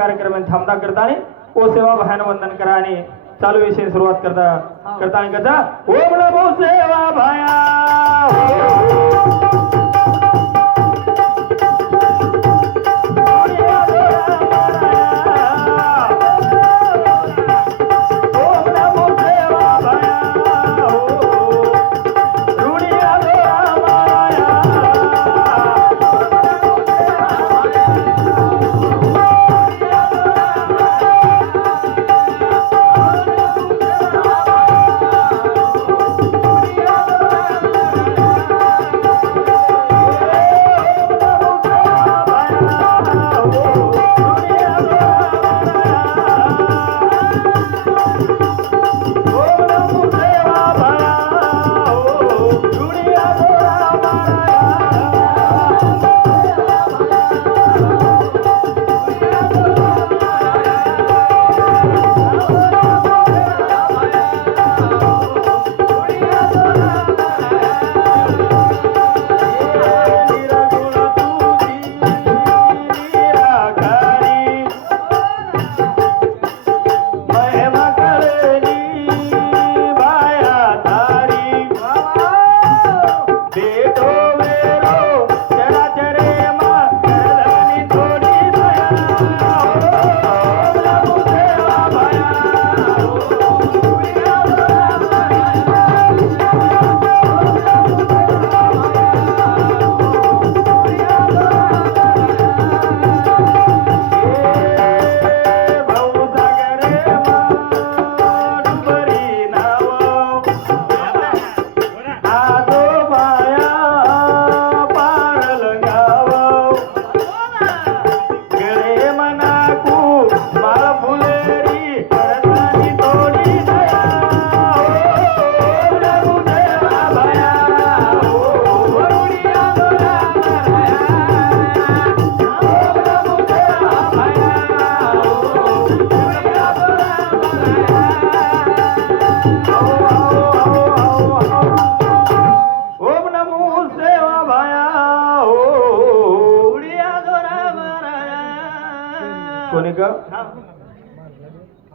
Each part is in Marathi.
कार्यक्रम थांबता करताना ओ सेवा भायानं वंदन करा आणि चालू विषय सुरुवात करताना कसा ओम नमो सेवा भाया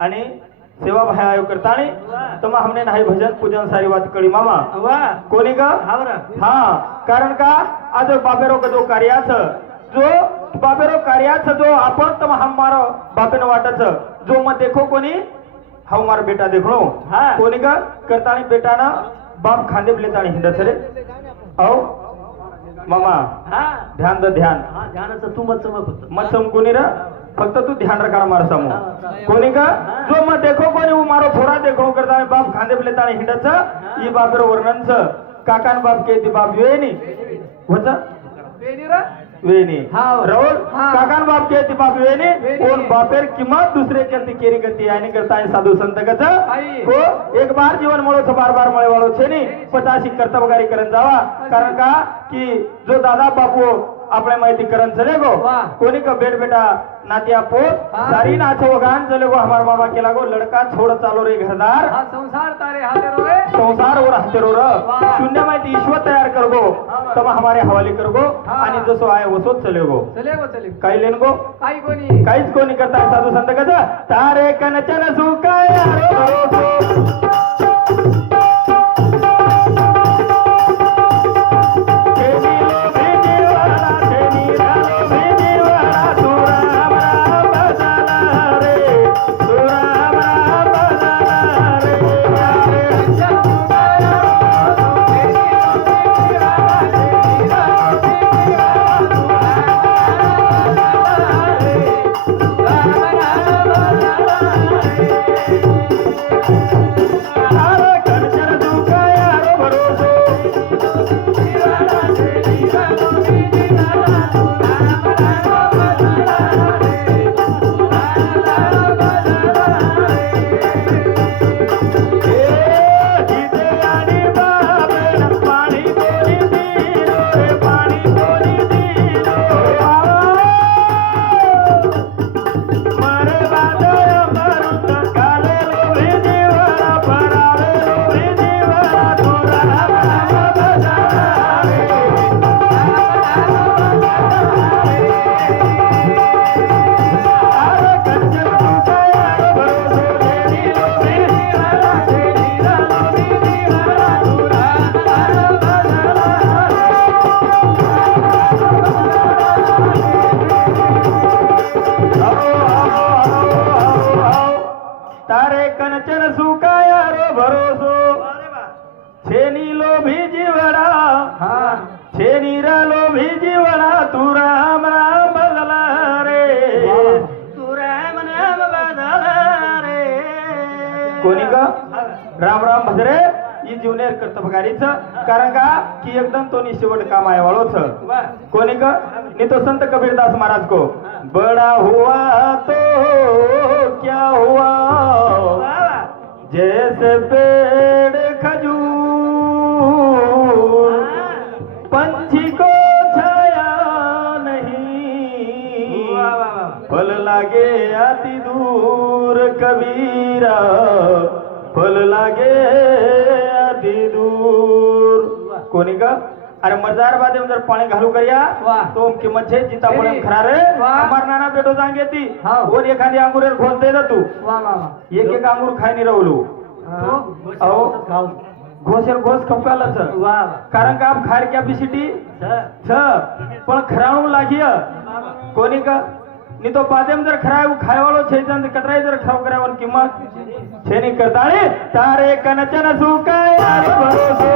आणि सेवा भाई आयोग करताना तर मग हमने नाही भजन पूजन सारी बात कळी मामा कोणी का हा कारण का आज बाबेरो का जो कार्याच जो आपण तर हमारो बापेन वाटच जो मत देखो कोणी हमारा बेटा देखो कोणी का करताना बेटाना बाप खांदे लेताना हिंडत रे औ मामा ध्यान द ध्यान ध्यानाचं तू मत सम कोणी रा फक्त तू ध्यान रखा मारो समो कोणी का जो मत देखो कोणी वो मारो थोड़ा देखो करता बाप खांदे लेताना हिंडच ई बापेरो वर्णनच काकान बाप के ती बाप वेनी होता वेनी राहुल काकान बाप के ती बाप वेनी कोण बापेर किंमत दुसरे करती केरी करती आणि करता साधू संत कच को एक बार जीवन मळो बार बार मळे वाळो छे नी 50 कर्तव्यकारी करन जावा कारण का की जो दादा बापू आपल्या माहिती करन चले गो कोणी का बेटा नातिया पोत सारी नाचो गान चले गो हमार मामा केला गो लड़का छोड़ चालो रे घरदार संसार तारे हाथे रो रे संसार और हाथे रो र शून्य माहिती ईश्वर तयार कर गो तब हमारे हवाले कर गो आणि जसो आहे वसोच चले गो काही लेन गो काहीच कोणी करता साधू संत कसा तारे कनचन सुकाया कनचन सुकाया रो भरोसो छेनी लोभी जीवड़ा छेनी रा लोभी जीवड़ा तू राम राम बदला रे तू राम राम बदला रे कोणी का राम राम भजरे ही जीवनेर कर्तबगारीच कारण का की एकदम तो शेवट काम आहे वाळोच कोणी का नी तो संत कबीरदास महाराज को बड़ा हुआ तो क्या हुआ जैसे पेड़ खजूर पंछी को छाया नहीं फल लागे अति दूर कबीरा फल लागे अति दूर कोणी का अरे मजार बादे जर पाणी घालू करिया तो किंमत छे जिता पण खरा रे अमर नाना बेटो सांगे ती और एखादी अंगुरेर घोल दे तू एक एक अंगूर खाय नाही राहलो अहो घोषेर घोष खपकालच कारण का आप खार कॅपॅसिटी छ पण खराणू लागिय कोणी का नी तो बादेम जर खराय खायवाळो छे जन कतराय जर खाव करावन किंमत छेनी करताळे तारे कनचन सुकाय भरोसो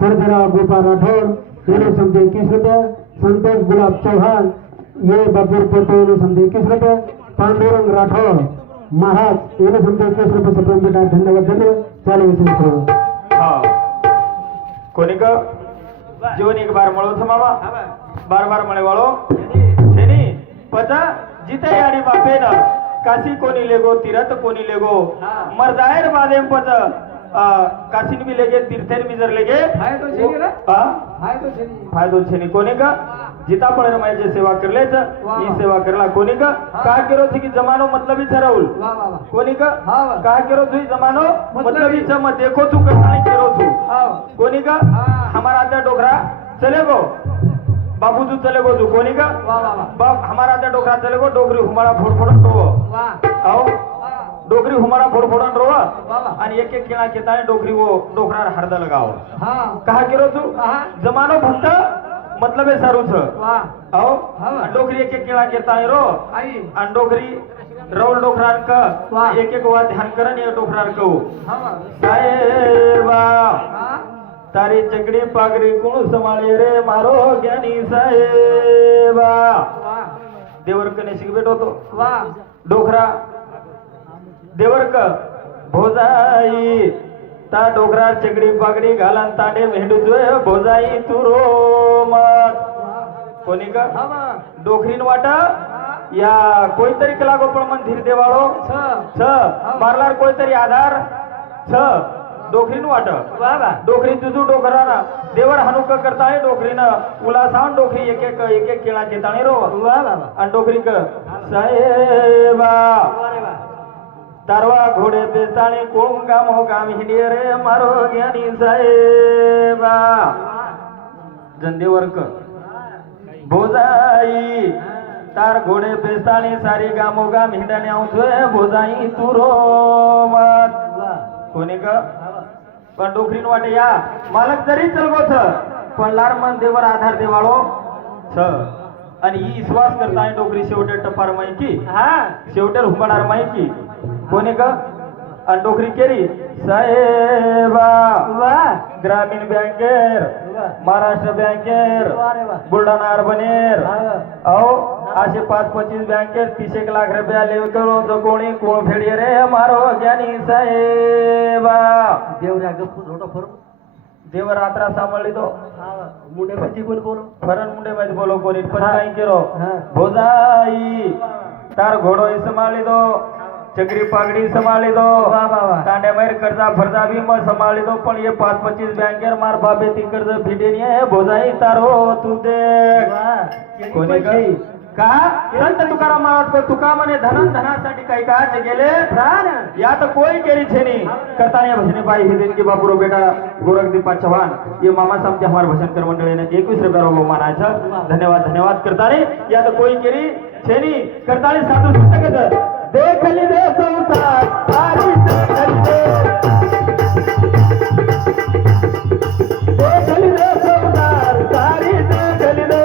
सर्जराव गोपाल राठौर येणे समजे 21 रुपये संतोष गुलाब चौहान ये बापूर पोटे येणे समजे 21 रुपये पांडुरंग राठौर महाराज येणे समजे 21 रुपये सप्रेम बेटा धन्यवाद धन्यवाद चालू विशेष कोणी का जीवन एक बार मळो मामा बार बार मळे वाळो छेनी पचा जिते याडी बापे न काशी कोणी लेगो तीरथ कोणी लेगो मर जाएर बादेम पच काशीन भी लेगे तीर्थेर भी जर लेगे फायदो छेनी कोणी का जिता पण रमायचे सेवा करलेच ही सेवा करला कोणी का का केरो थी की जमानो मतलबी ठरवल कोणी का का केरो थी जमानो मतलबी छ म देखो तू करतानी केरो तू कोणी का हमारा त्या डोकरा चले गो बाबू तू चले गो तू कोणी का बाप हमारा त्या डोकरा चले गो डोकरी हुमारा फोडफोडन रोव आओ डोकरी हुमारा फोडफोडन रोव आणि एक एक केळा केताने डोकरी वो डोकरार हरद लगाव कहा केरो तू जमानो फक्त मतलब है सारू छ आओ डोकरी एक एक केळा केताने रो आणि डोकरी रवल डोकरार का एक एक वा ध्यान करन ये डोकरार को साहेबा तारी चकडी पागरी कोण संभाळे रे मारो ज्ञानी साहेबा देवर कने शिकबेट होतो डोकरा देवरक भोजाई ता डोगरार चगडी पागडी घालान तांडे मेंढूजोय भोजाई तू रोमत कोणी का डोकरीन वाटा या कोणतरी कलागो पण मंदिर देवाळो छ मारलार कोणतरी आधार छ डोकरीन वाट डोकरी तुझू डोकराना देवर हनुक करताय डोकरीनं उलासावन डोकरी एक एक केळा घेताणे रो आणि डोकरी क साहेबा तारवा घोडे बेताणे कोण काम हो काम हिंडिये रे मारो ज्ञानी साहेबा जंदेवर क भोजाई तार घोडे बेस्ताणी सारी गामोगाम हिंडाने आऊतोय भोजाई तू रोमत कोणी का पण डोकरीन वाटे या मालक जरी चलगो छ पण लार मन देवर आधार देवाळो छ आणि ही विश्वास करताय डोकरी शेवटे टपार माहिती शेवटे हुंबणार माहिती कोणी का आणि डोकरी केली साहेबा ग्रामीण बँकेर महाराष्ट्र बँकेर बुलढाणा अर्बनेर अहो असे 5-25 बँकेर 30 लाख रुपया लेव करो जो कोणी कोण फेडिये रे मारो ज्ञानी साहेबा देवऱ्या गप्पू झोटा फर देवर रात्रा सांभाळली तो मुंडे मध्ये कोण बोलो फरण मुंडे मध्ये बोलो कोणी पण काय केलो भोजाई तार घोडो संभाळली दो चक्री पागडी संभाळी दो कांड्या मार कर्जा फरजा भी मग संभाळी दो पण ये 5-25 बँकेर मार बाबे ती कर्ज फिटेनी आहे भोजाई तारो तू दे कोणी का संत तुकाराम महाराज तुका म्हणे धनन धनासाठी काही काच गेले प्राण यात कोई केरी छेनी करताने भजने पाई ही दिन की बापुरो बेटा गोरखदीपा चव्हाण ये मामा सामने हमारे भजन कर मंडळी ने 21 रुपया बहुमानाचा धन्यवाद करताने यात कोई केरी छेनी करताने साधू संत कद देखली दे संसार सारी देखली दे संसार सारी देखली दे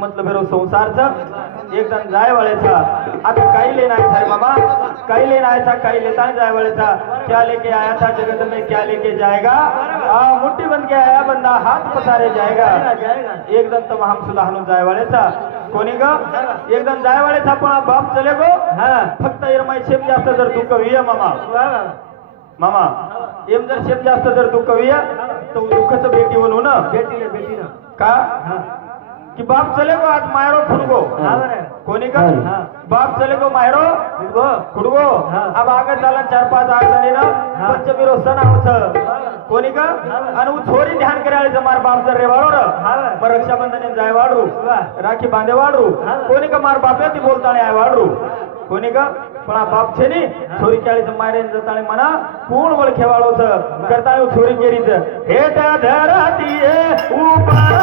मतलब संसारचा एक जण जाय वाळेचा आता काही लेणार सारे बाबा कहीं लेना आया था कहीं लेता नहीं जाए वाले था क्या लेके आया था जगत में क्या लेके जाएगा मुट्ठी बंद के आया बंदा हाथ पसारे जाएगा एकदम तो हम सुधारणून जाय वाले था कोणी ग एकदम जाय वाले था पण बाप चले गो फक्त एरमाई शेप जास्त जर तू कवी मामा मामा एम जर शेप जास्त जर तू कवी तो दुःखच बेटी म्हणू ना बेटी ना का कि बाप चले गो आज मायरो खुडगो कोणी का बाप चले गो मायरो खुडगो अब आगे चला 4-5 8 जणी ना पंचमी रो सण आवत कोणी का आणि उ छोरी ध्यान करायला जमार बाप जर रे वाळो मग रक्षाबंधन जाय वाडरू राखी बांधे वाडरू कोणी का मार बापे ती बोलताने आय वाडरू कोणी का पण आ बाप छे नी छोरी काळी मारे जताळे मना कोण ओळखे वाळो करता छोरी केरीच हेट धरती ऊपर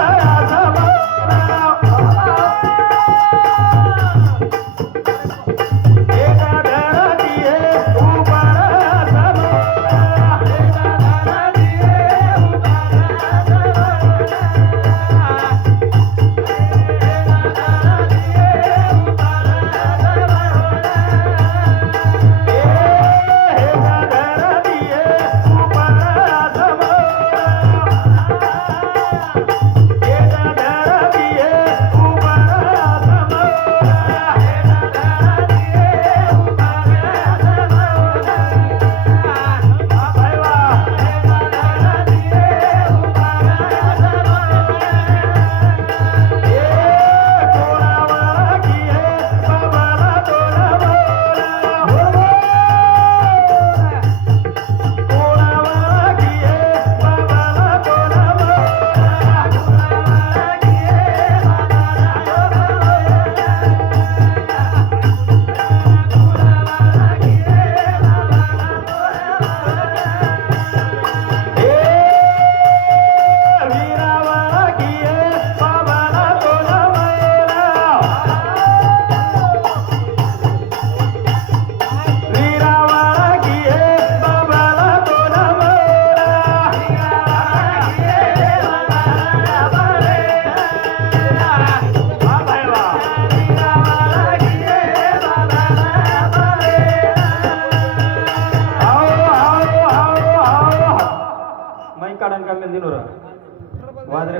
वाजरे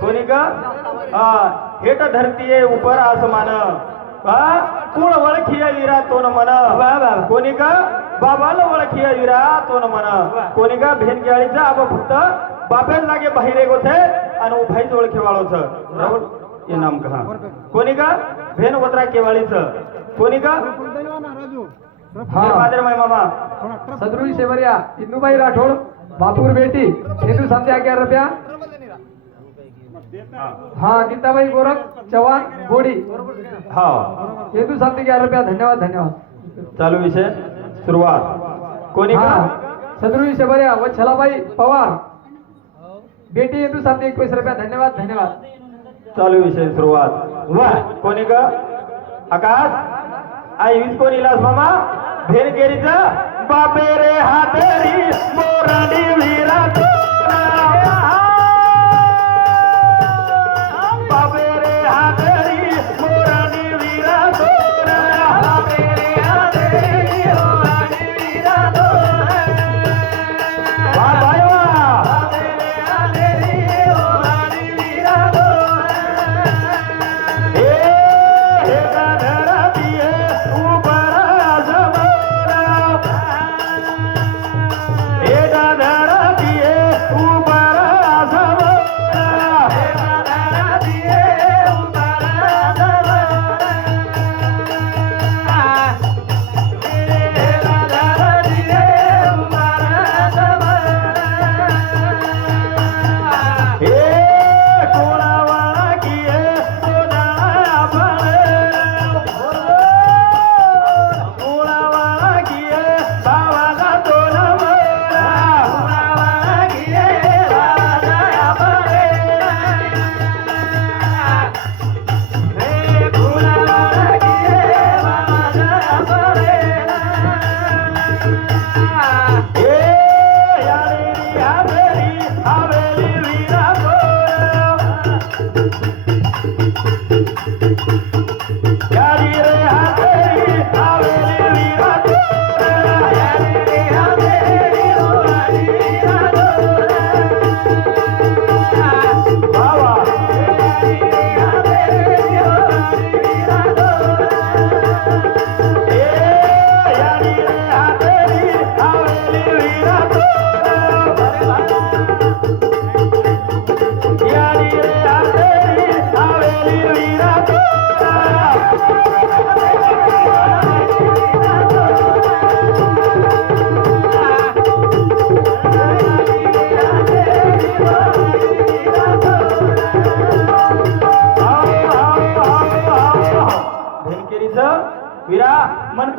कोणी का हेट धरती ऊपर आसमान कोण ओळखिया विरा तो न मन कोणी का बाबाला ओळखिया विरा तो न मन कोणी का भेन केळीचा आप फक्त बापेल लागे बाहेर गोथे आणि उभाईच ओळखे वाळोच हे नाम कहा कोणी का भेन वत्रा केवाळीच कोणी का वाजरे माय मामा सदरुई सेवरिया इंदुबाई राठोड बापूर बेटी हेतु संध्या 11 रुपया हाँ गीताबाई गोरख चव्हाण गोडी हा हेतु संध्या 11 रुपया धन्यवाद चालू विषय सुरुवात कोणी का सदरुई सेवरिया व छलाबाई पवार बेटी हेतु संध्या 21 रुपया धन्यवाद चालू विषय सुरुवात वाह कोणी का आकाश आई वीज कोण इलास मामा भेन केरीचा बापे रे हातरी मोराडी वीरा बापे रे हातरी मोराडी वीरा बापे रे हातरी मोराडी वीरा वाह भाई वाह बापे रे हातरी मोराडी वीरा हे धरती ऊपर आसमान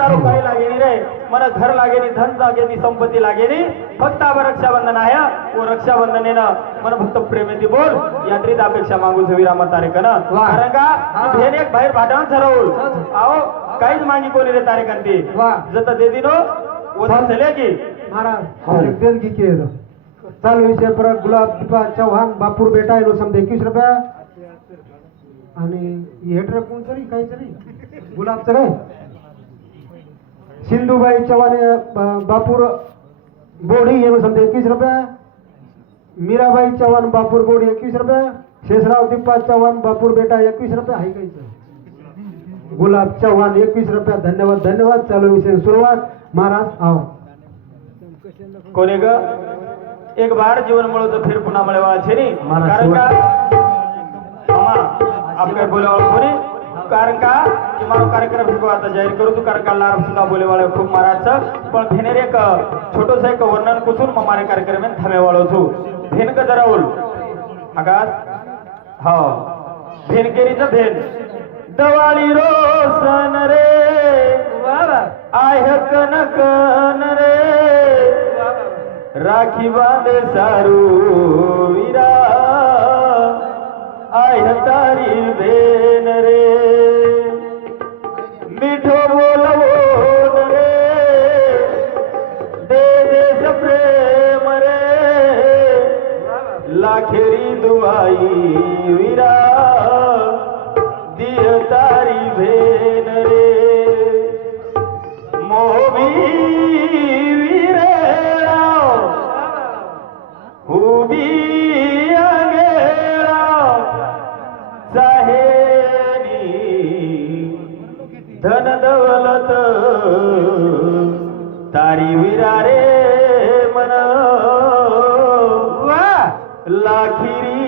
तारो काही लागेनी रे मन घर लागेनी धन लागेनी संपत्ती लागेनी फक्त आबा रक्षाबंधन आहे व रक्षाबंधनेनं मन फक्त प्रेमेती बोल यात्रेत अपेक्षा मागू झवीरा तारेकन वा. कारण का भेन एक बाहेर भाटावून ठरवून आओ काहीच मागी कोणी रे तारेकंती वा. जत दे दिनो वजन चले की महाराज एक देणगी के चालू विषय पर गुलाब दीपा चव्हाण बापूर बेटा येलो समजा 21 रुपया आणि हेटर कोण तरी काही तरी गुलाबचं काय सिंधुबाई चव्हाण बापूर बोडी येलो समजा 21 रुपया मीराबाई चव्हाण बापूर बोडी 21 रुपया शेषराव दीपा चव्हाण बापूर बेटा 21 रुपया आहे काही गुलाब चव्हाण 21 रुपया धन्यवाद धन्यवाद चालू विषय सुरुवात महाराज आओ कोणी ग एक बार जीवन मिळो तो फिर पुन्हा मिळवा छे नी मला कारण का मामा आप काय बोलावं कोणी कारण का की मारो कार्यक्रम को आता जाहीर करू तू कारण का लार सुद्धा बोले वाले खूप महाराज पण भेनेर एक छोटोस एक वर्णन कुठून मारे कार्यक्रम में थांबे वाळो छु भेन का जराउल आकाश हो भेन केरीचं भेन दवाळी रोसन रे आहे कनकन रे राखी बांधे सारू वीरा आहे तारी भेन रे मिठो बोलवोन रे दे देश प्रेम रे लाखेरी दुआई वीरा दिय तारी भेन रे मोवी उभी अंगेरा चाहेनी धन दौलत तारी विरारे मन लाखिरी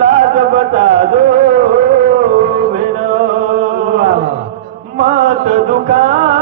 लाज बता दो भेन मत दुकान